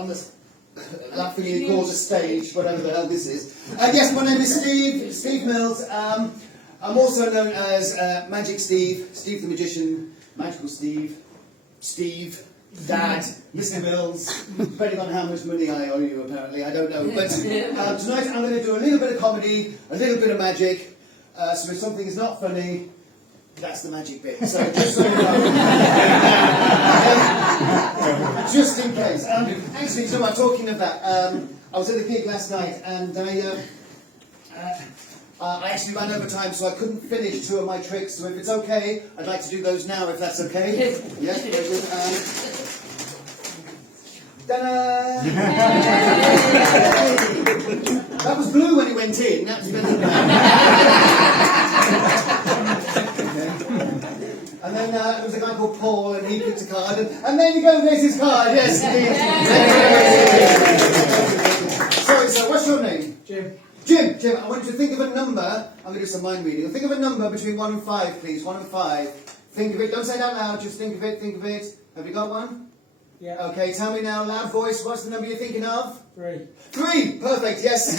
on this laughingly called a stage, whatever the hell this is. Yes, my name is Steve Mills. I'm also known as Magic Steve, Steve the Magician, Magical Steve, Steve, Dad, Mr. Mills, depending on how much money I owe you, apparently, I don't know. But tonight I'm going to do a little bit of comedy, a little bit of magic, so if something is not funny, that's the magic bit. So just so you know. Just in case. Actually, so I'm talking about, I was at a gig last night and I actually ran over time, so I couldn't finish 2 of my tricks. So if it's okay, I'd like to do those now, if that's okay. Yes, very good. Ta-da! That was blue when it went in. That's better than that. And then there was a guy called Paul, and he picked a card, and there you go, there's his card. Yes, indeed. Sorry, sir. What's your name? Jim. Jim, I want you to think of a number. I'm going to do some mind reading. Think of a number between 1 and 5, please. 1 and 5. Think of it. Don't say it out loud. Just think of it. Think of it. Have you got one? Yeah. Okay. Tell me now, loud voice. What's the number you're thinking of? 3. 3. Perfect. Yes.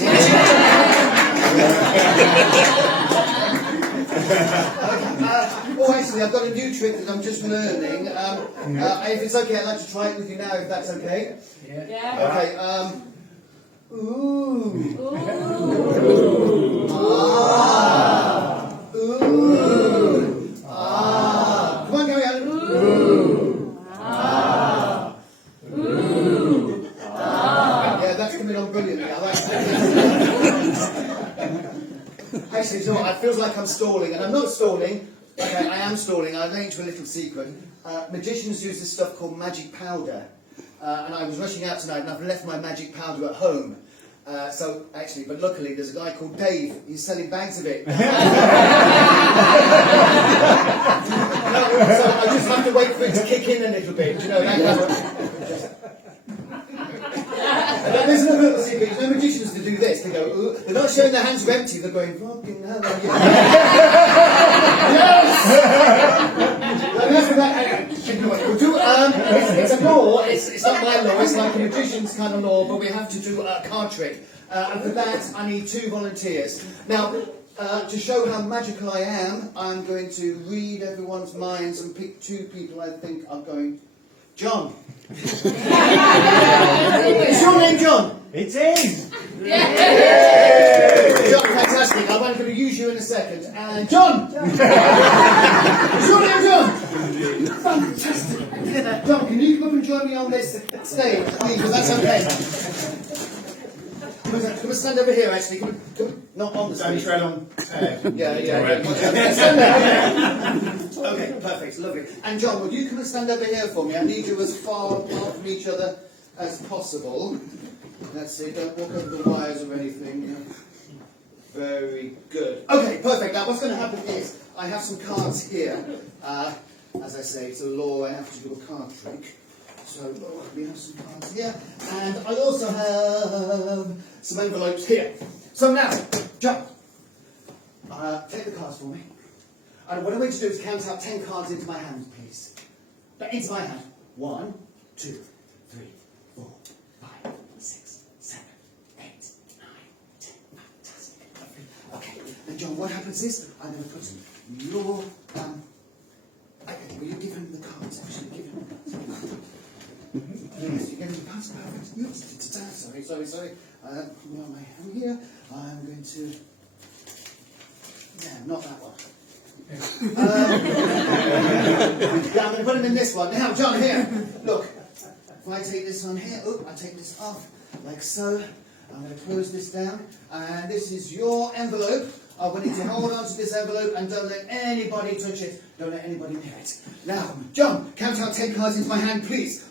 Oh, actually, I've got a new trick that I'm just learning. If it's okay, I'd like to try it with you now. If that's okay. Yeah. Okay. Ooh. Ooh. Ah. Ooh. Ah. Come on, carry on. Ooh. Ah. Ooh. Ah. Yeah, that's coming on brilliantly. I like that. Actually, you know what? It feels like I'm stalling, and I'm not stalling. Okay, I am stalling. I'll let you into a little secret. Magicians use this stuff called magic powder. And I was rushing out tonight and I've left my magic powder at home. So, actually, but luckily there's a guy called Dave. He's selling bags of it. So I just have to wait for it to kick in a little bit. You know, that kind of... There's another little secret. You know, magicians that do this. They go, ooh. They're not showing their hands are empty. They're going, fucking hell. Yes! It's a law, it's not my law, it's like a magician's kind of law, but we have to do a card trick. And for that, I need 2 volunteers. Now, to show how magical I am, I'm going to read everyone's minds and pick 2 people I think are going... John. Is your name John? It is! John, fantastic. I'm going to use you in a second. And John! Is your name John? Fantastic. John, can you come up and join me on this stage, please? Because that's okay. Come and stand over here, actually. Come, not on the stage. Yeah. Stand there. Okay, perfect. Lovely. And John, will you come and stand over here for me? I need you as far apart from each other as possible. Let's see, don't walk over the wires or anything. Very good. Okay, perfect. Now what's going to happen is, I have some cards here. As I say, it's a law, I have to do a card trick. So, we have some cards here. And I also have some envelopes here. So now, John, take the cards for me. And what I'm going to do is count out 10 cards into my hand, please. Into my hand. 1, 2, 3, 4, 5, 6, 7, 8, 9, 10. Fantastic. Okay. And John, what happens is, I'm going to put your... okay, will you give him the cards? Actually, give him the cards. Yes, you give him the cards. Perfect. Sorry. Put my hand here. I'm going to... Yeah, not that one. Yeah, I'm going to put him in this one. Now, John, here. Look, if I take this one here, I take this off, like so. I'm going to close this down. And this is your envelope. I want you to hold on to this envelope and don't let anybody touch it. Don't let anybody near it. Now, John, count out 10 cards into my hand, please.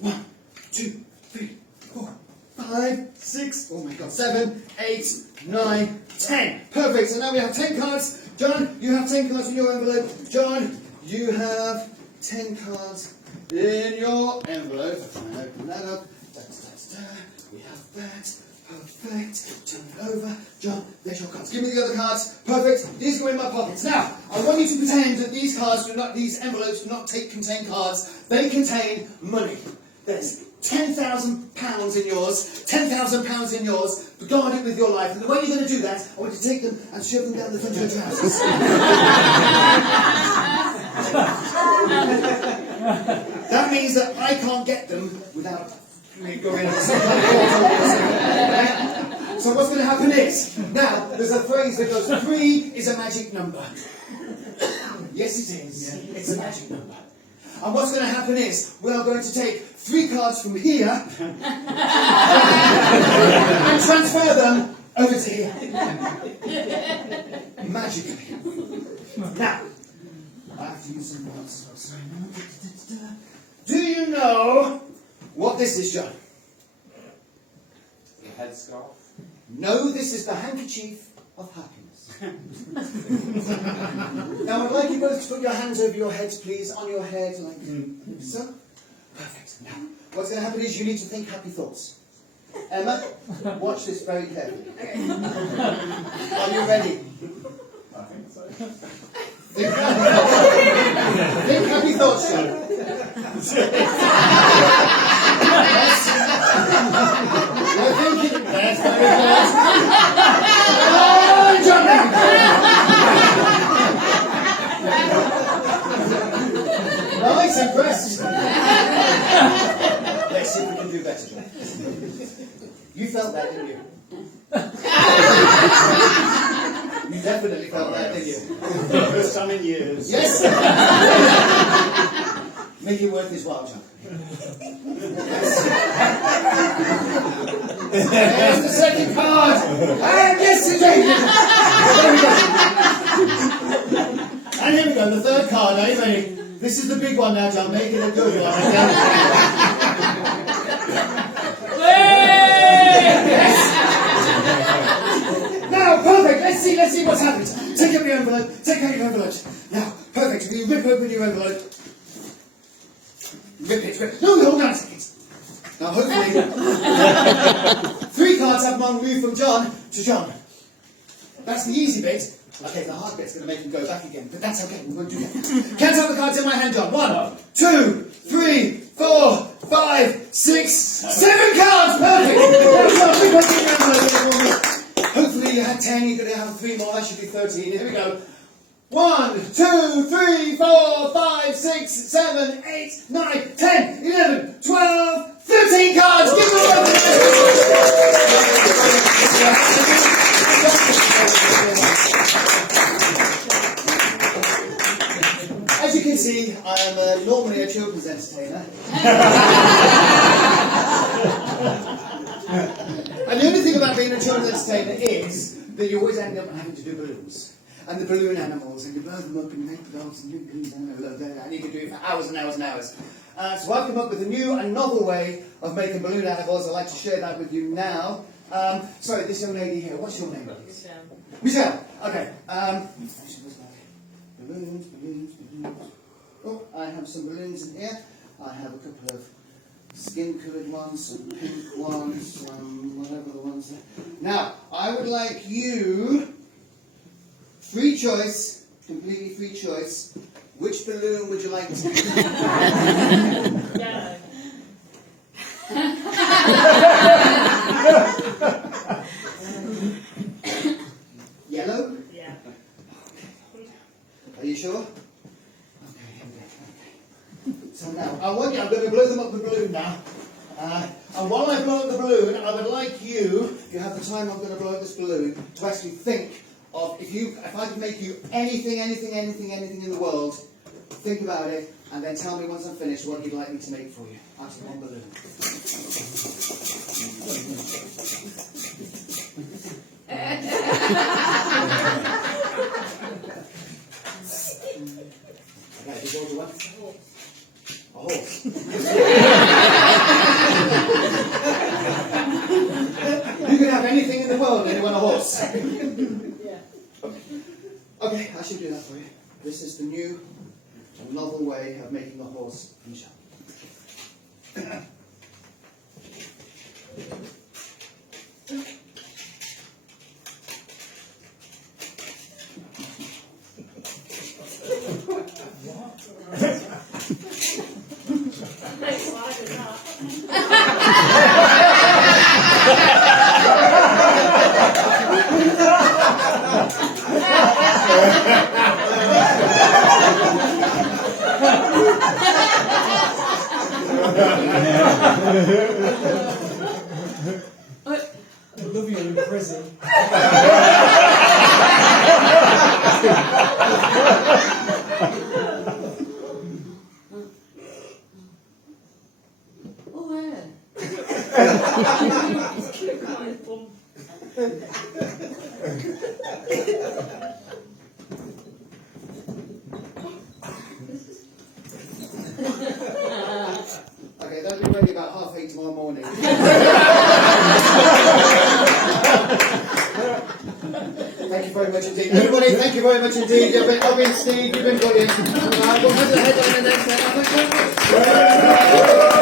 1, 2, 3, 4, 5, 6, oh my God, 7, 8, 9, 10. Perfect, so now we have 10 cards. John, you have 10 cards in your envelope. John, you have 10 cards in your envelope. Open that up. We have that. Perfect. Turn it over. John, there's your cards. Give me the other cards. Perfect. These go in my pockets. Now, I want you to pretend that these envelopes do not contain cards. They contain money. There's £10,000 in yours, £10,000 in yours, guard it with your life. And the way you're going to do that, I want you to take them and shove them down the front of your trousers. That means that I can't get them without me going on some kind of portal. So what's going to happen is, now, there's a phrase that goes, 3 is a magic number. Yes, it is. It's a magic number. And what's going to happen is, we are going to take 3 cards from here and transfer them over to here. Magically. Now, I have to use some words. Do you know what this is, John? The headscarf. No, this is the handkerchief of happiness. Now, I'd like you both to put your hands over your heads, please, on your head, like so. Perfect. Now, what's going to happen is you need to think happy thoughts. Emma, watch this very carefully. Are you ready? I think so. Think happy thoughts, John. Yes. You're thinking. Yes, very good. Oh, Johnny! Nice, impressed. Let's see if we can do better, John. You felt that, didn't you? You definitely felt that, didn't you? First time in years. Yes! Make it worth his while, John. There's the second card! And yes, it is! And here we go, the third card. Are you ready? This is the big one now, John. Make it a good one, okay? Yes! Now, perfect. Let's see what's happened. Take out your envelope. Take out your envelope. Now, perfect. You rip open your envelope. Rip it. No, hold on a second. Now, hopefully, 3 cards have been moved from John to John. That's the easy bit. Okay, the hard bit's going to make him go back again, but that's okay. We won't do that. Count out the cards in my hand, John. 1, 2, 3, 4, 5, 6, 7 cards. Perfect. Hopefully you had 10, you're going to have 3 more, that should be 13. Here we go. 1, 2, 3, 4, 5, 6, 7, 8, 9, 10, 11, 12, 13 cards! Give them a round of applause. As you can see, I am normally a children's entertainer. And the only thing about being a children's entertainer is that you always end up having to do balloons. And the balloon animals, and you blow them up and you make the dogs and you can do it for hours and hours and hours. So I've come up with a new and novel way of making balloon animals. I'd like to share that with you now. Sorry, this young lady here, what's your name? Michelle. Michelle, okay. Balloons. Oh, I have some balloons in here. I have a couple of skin-coloured ones, some pink ones, some whatever the ones are. Now, I would like you, free choice, completely free choice, which balloon would you like to Yeah. Yellow? Yeah. Are you sure? Okay, here we go. So now, I'm going to blow them up the balloon now. And while I blow up the balloon, I would like you, if you have the time I'm going to blow up this balloon, to actually think of, if I could make you anything in the world, think about it, and then tell me once I'm finished what you'd like me to make for you. Out of one balloon. Okay, this all you want? A horse. You can have anything in the world and you want a horse. Yeah. Okay, I should do that for you. This is the new and novel way of making a horse from shell. Why is that? Olivia in prison. Oh, there. Okay, that'll be ready about 8:30 tomorrow morning. Thank you very much indeed. Everybody, thank you very much indeed. You've been Steve, you've been brilliant. We'll put the head on the next head.